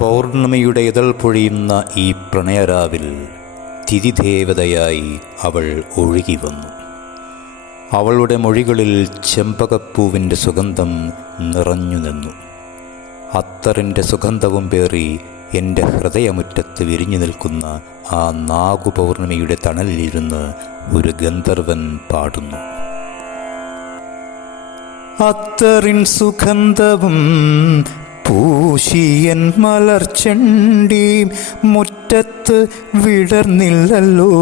പൗർണമിയുടെ ഇതൾ പൊഴിയുന്ന ഈ പ്രണയരാവിൽ തിരിദേവതയായി അവൾ ഒഴുകി വന്നു. അവളുടെ മൊഴികളിൽ ചെമ്പകപ്പൂവിൻ്റെ സുഗന്ധം നിറഞ്ഞു നിന്നു. അത്തറിൻ്റെ സുഗന്ധവും പേറി എൻ്റെ ഹൃദയമുറ്റത്ത് വിരിഞ്ഞു നിൽക്കുന്ന ആ നാഗുപൗർണമിയുടെ തണലിലിരുന്ന് ഒരു ഗന്ധർവൻ പാടുന്നു. അത്തറിൻ സുഗന്ധവും പൂശിയൻ മലർച്ചെണ്ടി മുറ്റത്ത് വിടർന്നില്ലല്ലോ.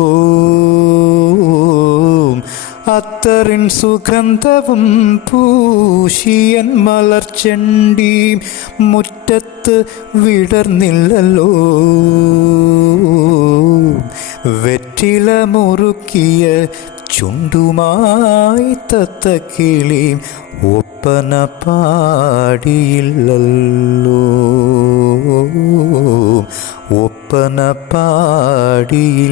അത്തറിൻ സുഗന്ധവും പൂശിയൻ മലർച്ചെണ്ടി മുറ്റത്ത് വിടർന്നില്ലല്ലോ. വെറ്റില മുറുക്കിയ ചുണ്ടുമായി തത്തക്കിളി ഒപ്പന പാടിയില്ലല്ലോ. ഒപ്പന പാടിയില്ലല്ലോ.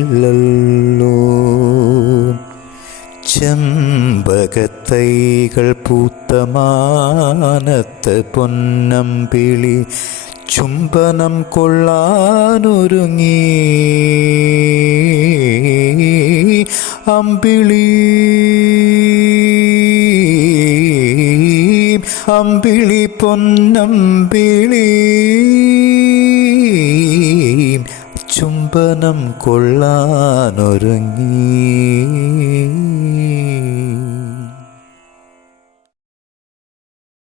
ചെമ്പകത്തൈകൾ പൂത്ത മാനത്ത് പൊന്നമ്പിളി ചുംബനം കൊള്ളാനൊരുങ്ങി. അമ്പിളി അമ്പിളി പൊന്നമ്പിളി ചുംബനം കൊള്ളാനൊരുങ്ങി.